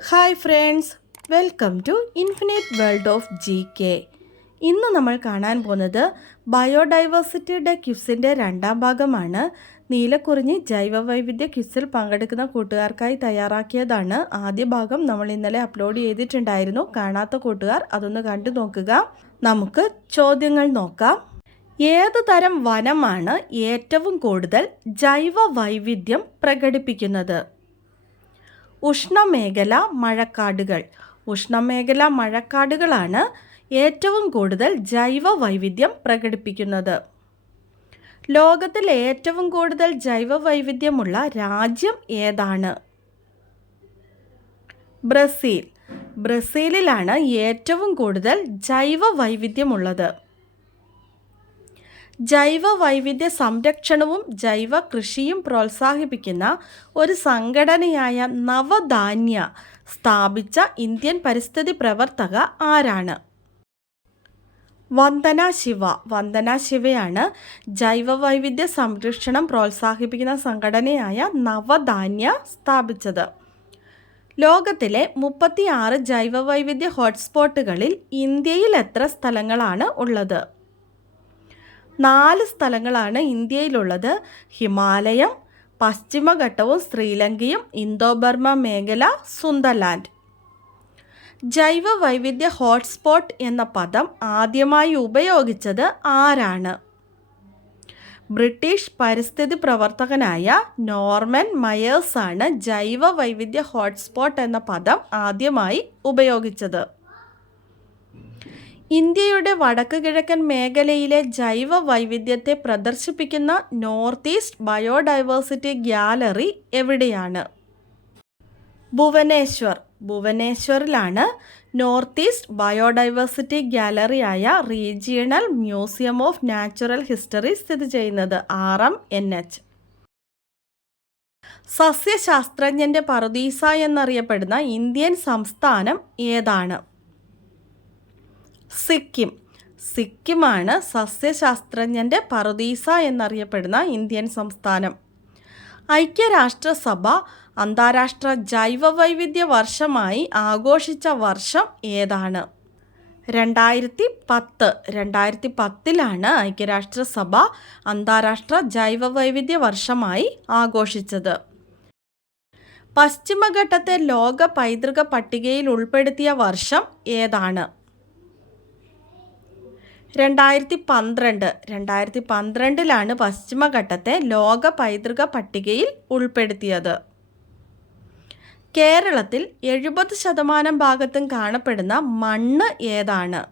Hi friends welcome to infinite world of G K ഇന്ന് നമ്മൾ കാണാൻ പോകുന്നത് ബയോഡൈവേഴ്സിറ്റിയുടെ ക്യുസിന്റെ രണ്ടാം ഭാഗമാണ്. നീലക്കുറിഞ്ഞി ജൈവവൈവിധ്യ ക്യുസിൽ പങ്കെടുക്കുന്ന കൂട്ടുകാർക്കായി തയ്യാറാക്കിയതാണ് ആദ്യ ഭാഗം. നമ്മൾ ഇന്നലെ അപ്ലോഡ് ചെയ്തിട്ടുണ്ടായിരുന്നു. കാണാത്ത കൂട്ടുകാർ അതൊന്ന് കണ്ടു നോക്കുക. നമുക്ക് ചോദ്യങ്ങൾ നോക്കാം. ഏത് തരം വനമാണ് ഏറ്റവും കൂടുതൽ ജൈവ വൈവിധ്യം പ്രകടിപ്പിക്കുന്നത്? ഉഷ്ണമേഖല മഴക്കാടുകൾ. ഉഷ്ണമേഖല മഴക്കാടുകളാണ് ഏറ്റവും കൂടുതൽ ജൈവ വൈവിധ്യം പ്രകടിപ്പിക്കുന്നത്. ലോകത്തിൽ ഏറ്റവും കൂടുതൽ ജൈവ വൈവിധ്യമുള്ള രാജ്യം ഏതാണ്? ബ്രസീൽ. ബ്രസീലിലാണ് ഏറ്റവും കൂടുതൽ ജൈവ വൈവിധ്യമുള്ളത് ജൈവ വൈവിധ്യ സംരക്ഷണവും ജൈവ കൃഷിയും പ്രോത്സാഹിപ്പിക്കുന്ന ഒരു സംഘടനയായ നവധാന്യ സ്ഥാപിച്ച ഇന്ത്യൻ പരിസ്ഥിതി പ്രവർത്തക ആരാണ്? വന്ദന ശിവ. വന്ദന ശിവയാണ് ജൈവ വൈവിധ്യ സംരക്ഷണം പ്രോത്സാഹിപ്പിക്കുന്ന സംഘടനയായ നവധാന്യ സ്ഥാപിച്ചത്. ലോകത്തിലെ മുപ്പത്തിയാറ് ജൈവ വൈവിധ്യ ഹോട്ട്സ്പോട്ടുകളിൽ ഇന്ത്യയിൽ എത്ര സ്ഥലങ്ങളാണ് ഉള്ളത്? നാല് സ്ഥലങ്ങളാണ് ഇന്ത്യയിലുള്ളത്. ഹിമാലയം പശ്ചിമഘട്ടവും ശ്രീലങ്കയും ഇന്തോ ബർമ മേഖല സുന്ദർലാൻഡ്. ജൈവ വൈവിധ്യ ഹോട്ട്സ്പോട്ട് എന്ന പദം ആദ്യമായി ഉപയോഗിച്ചത് ആരാണ്? ബ്രിട്ടീഷ് പരിസ്ഥിതി പ്രവർത്തകനായ നോർമൻ മയേഴ്സാണ് ജൈവ വൈവിധ്യ ഹോട്ട്സ്പോട്ട് എന്ന പദം ആദ്യമായി ഉപയോഗിച്ചത്. ഇന്ത്യയുടെ വടക്ക് കിഴക്കൻ മേഖലയിലെ ജൈവ വൈവിധ്യത്തെ പ്രദർശിപ്പിക്കുന്ന നോർത്ത് ഈസ്റ്റ് ബയോഡൈവേഴ്സിറ്റി ഗ്യാലറി എവിടെയാണ്? ഭുവനേശ്വർ. ഭുവനേശ്വറിലാണ് north east biodiversity ഗ്യാലറിയായ regional museum of natural history സ്ഥിതി ചെയ്യുന്നത് ആർ എം എൻ എച്ച്. സസ്യശാസ്ത്രജ്ഞന്റെ പറുദീസ എന്നറിയപ്പെടുന്ന ഇന്ത്യൻ സംസ്ഥാനം ഏതാണ്? സിക്കിം. സിക്കിമാണ് സസ്യശാസ്ത്രജ്ഞന്റെ പറുദീസ എന്നറിയപ്പെടുന്ന ഇന്ത്യൻ സംസ്ഥാനം. ഐക്യരാഷ്ട്രസഭ അന്താരാഷ്ട്ര ജൈവ വൈവിധ്യ വർഷമായി ആഘോഷിച്ച വർഷം ഏതാണ്? രണ്ടായിരത്തി പത്ത് രണ്ടായിരത്തി പത്തിലാണ് ഐക്യരാഷ്ട്രസഭ അന്താരാഷ്ട്ര ജൈവ വൈവിധ്യ വർഷമായി ആഘോഷിച്ചത്. പശ്ചിമഘട്ടത്തെ ലോക പൈതൃക പട്ടികയിൽ ഉൾപ്പെടുത്തിയ വർഷം ഏതാണ്? രണ്ടായിരത്തി പന്ത്രണ്ട് രണ്ടായിരത്തി പന്ത്രണ്ടിലാണ് പശ്ചിമഘട്ടത്തെ ലോക പൈതൃക പട്ടികയിൽ ഉൾപ്പെടുത്തിയത്. കേരളത്തിൽ എഴുപത് ശതമാനം ഭാഗത്തും കാണപ്പെടുന്ന മണ്ണ് ഏതാണ്?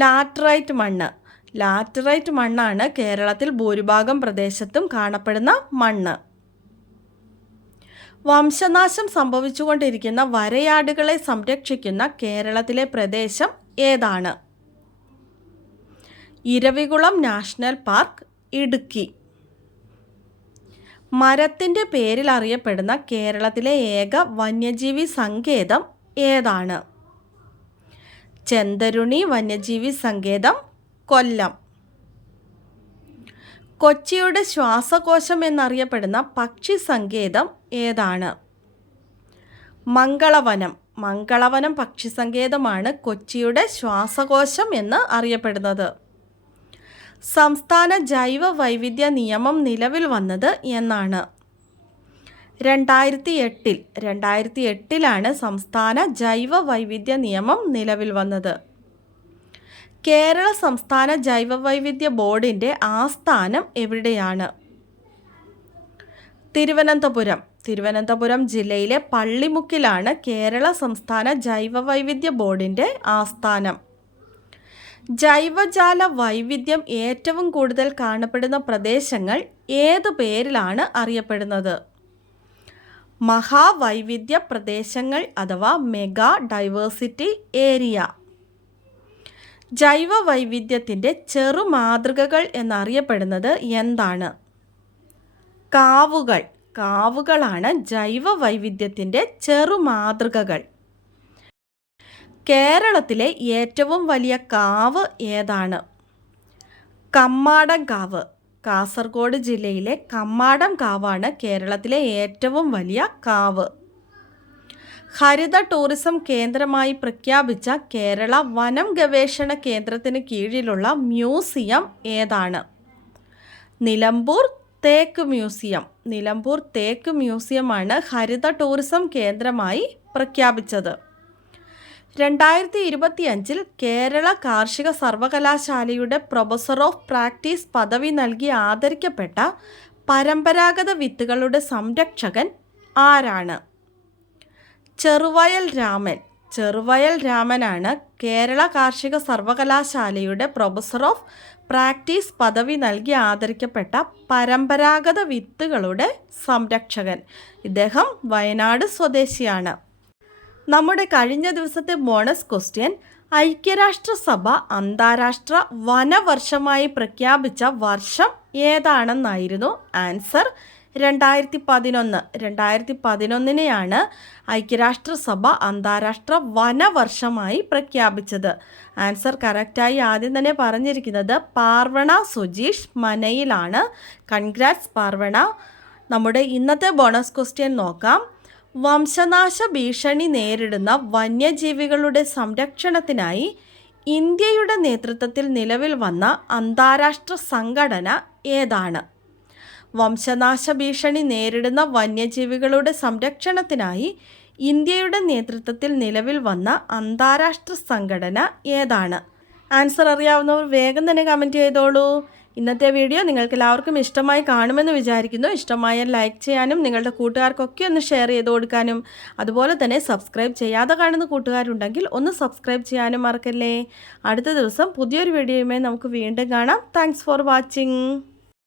ലാറ്ററൈറ്റ് മണ്ണ്. ലാറ്ററൈറ്റ് മണ്ണാണ് കേരളത്തിൽ ഭൂരിഭാഗം പ്രദേശത്തും കാണപ്പെടുന്ന മണ്ണ്. വംശനാശം സംഭവിച്ചുകൊണ്ടിരിക്കുന്ന വരയാടുകളെ സംരക്ഷിക്കുന്ന കേരളത്തിലെ പ്രദേശം ഏതാണ്? Eravikulam national park Idukki. മരത്തിന്റെ പേരിൽ അറിയപ്പെടുന്ന കേരളത്തിലെ ഏക വന്യജീവി സങ്കേതം ഏതാണ്? ചെന്തരുണി വന്യജീവി സങ്കേതം കൊല്ലം. കൊച്ചിയുടെ ശ്വാസകോശം എന്നറിയപ്പെടുന്ന പക്ഷി സങ്കേതം ഏതാണ്? മംഗളവനം. മംഗളവനം പക്ഷി സങ്കേതമാണ് കൊച്ചിയുടെ ശ്വാസകോശം എന്ന് അറിയപ്പെടുന്നത്. സംസ്ഥാന ജൈവ വൈവിധ്യ നിയമം നിലവിൽ വന്നത് എന്നാണ്. രണ്ടായിരത്തി എട്ടിൽ രണ്ടായിരത്തി എട്ടിലാണ് സംസ്ഥാന ജൈവ വൈവിധ്യ നിയമം നിലവിൽ വന്നത്. കേരള സംസ്ഥാന ജൈവ വൈവിധ്യ ബോർഡിന്റെ ആസ്ഥാനം എവിടെയാണ്? തിരുവനന്തപുരം തിരുവനന്തപുരം ജില്ലയിലെ പള്ളിമുക്കിലാണ് കേരള സംസ്ഥാന ജൈവ വൈവിധ്യ ബോർഡിന്റെ ആസ്ഥാനം. ജൈവജാല വൈവിധ്യം ഏറ്റവും കൂടുതൽ കാണപ്പെടുന്ന പ്രദേശങ്ങൾ ഏത് പേരിലാണ് അറിയപ്പെടുന്നത്? മഹാവൈവിധ്യ പ്രദേശങ്ങൾ അഥവാ മെഗാ ഡൈവേഴ്സിറ്റി ഏരിയ. ജൈവ വൈവിധ്യത്തിന്റെ ചെറുമാതൃകകൾ എന്നറിയപ്പെടുന്നത് എന്താണ്? കാവുകൾ. കാവുകളാണ് ജൈവ വൈവിധ്യത്തിന്റെ ചെറുമാതൃകകൾ. കേരളത്തിലെ ഏറ്റവും വലിയ കാവ് ഏതാണ്? കമ്മാടം കാവ്. കാസർഗോഡ് ജില്ലയിലെ കമ്മാടം കാവാണ് കേരളത്തിലെ ഏറ്റവും വലിയ കാവ്. ഹരിത ടൂറിസം കേന്ദ്രമായി പ്രഖ്യാപിച്ച കേരള വനം ഗവേഷണ കേന്ദ്രത്തിന് കീഴിലുള്ള മ്യൂസിയം ഏതാണ്? നിലമ്പൂർ തേക്ക് മ്യൂസിയം നിലമ്പൂർ തേക്ക് മ്യൂസിയമാണ് ഹരിത ടൂറിസം കേന്ദ്രമായി പ്രഖ്യാപിച്ചത്. രണ്ടായിരത്തി ഇരുപത്തിയഞ്ചിൽ കേരള കാർഷിക സർവകലാശാലയുടെ പ്രൊഫസർ ഓഫ് പ്രാക്ടീസ് പദവി നൽകി ആദരിക്കപ്പെട്ട പരമ്പരാഗത വിത്തുകളുടെ സംരക്ഷകൻ ആരാണ്? ചെറുവയൽ രാമൻ ചെറുവയൽ രാമനാണ് കേരള കാർഷിക സർവകലാശാലയുടെ പ്രൊഫസർ ഓഫ് പ്രാക്ടീസ് പദവി നൽകി ആദരിക്കപ്പെട്ട പരമ്പരാഗത വിത്തുകളുടെ സംരക്ഷകൻ. ഇദ്ദേഹം വയനാട് സ്വദേശിയാണ്. നമ്മുടെ കഴിഞ്ഞ ദിവസത്തെ ബോണസ് ക്വസ്റ്റ്യൻ ഐക്യരാഷ്ട്രസഭ അന്താരാഷ്ട്ര വനവർഷമായി പ്രഖ്യാപിച്ച വർഷം ഏതാണെന്നായിരുന്നു ആൻസർ. രണ്ടായിരത്തി പതിനൊന്ന് രണ്ടായിരത്തി പതിനൊന്നിനെയാണ് ഐക്യരാഷ്ട്രസഭ അന്താരാഷ്ട്ര വനവർഷമായി പ്രഖ്യാപിച്ചത്. ആൻസർ കറക്റ്റായി ആദ്യം തന്നെ പറഞ്ഞിരിക്കുന്നത് പാർവണ സുജീഷ് മനയിലാണ്. കൺഗ്രാറ്റ്സ് പാർവണ. നമ്മുടെ ഇന്നത്തെ ബോണസ് ക്വസ്റ്റ്യൻ നോക്കാം. വംശനാശ ഭീഷണി നേരിടുന്ന വന്യജീവികളുടെ സംരക്ഷണത്തിനായി ഇന്ത്യയുടെ നേതൃത്വത്തിൽ നിലവിൽ വന്ന അന്താരാഷ്ട്ര സംഘടന ഏതാണ്? വംശനാശ ഭീഷണി നേരിടുന്ന വന്യജീവികളുടെ സംരക്ഷണത്തിനായി ഇന്ത്യയുടെ നേതൃത്വത്തിൽ നിലവിൽ വന്ന അന്താരാഷ്ട്ര സംഘടന ഏതാണ്? ആൻസർ അറിയാവുന്നവർ വേഗം തന്നെ കമന്റ് ചെയ്തോളൂ. ഇന്നത്തെ വീഡിയോ നിങ്ങൾക്ക് എല്ലാവർക്കും ഇഷ്ടമായി കാണുമെന്ന് വിചാരിക്കുന്നു. ഇഷ്ടമായാൽ ലൈക്ക് ചെയ്യാനും നിങ്ങളുടെ കൂട്ടുകാർക്കൊക്കെ ഒന്ന് ഷെയർ ചെയ്ത് കൊടുക്കാനും. അതുപോലെ തന്നെ സബ്സ്ക്രൈബ് ചെയ്യാതെ കാണുന്ന കൂട്ടുകാരുണ്ടെങ്കിൽ ഒന്ന് സബ്സ്ക്രൈബ് ചെയ്യാനും മറക്കല്ലേ. അടുത്ത ദിവസം പുതിയൊരു വീഡിയോയുമായി നമുക്ക് വീണ്ടും കാണാം. Thanks for watching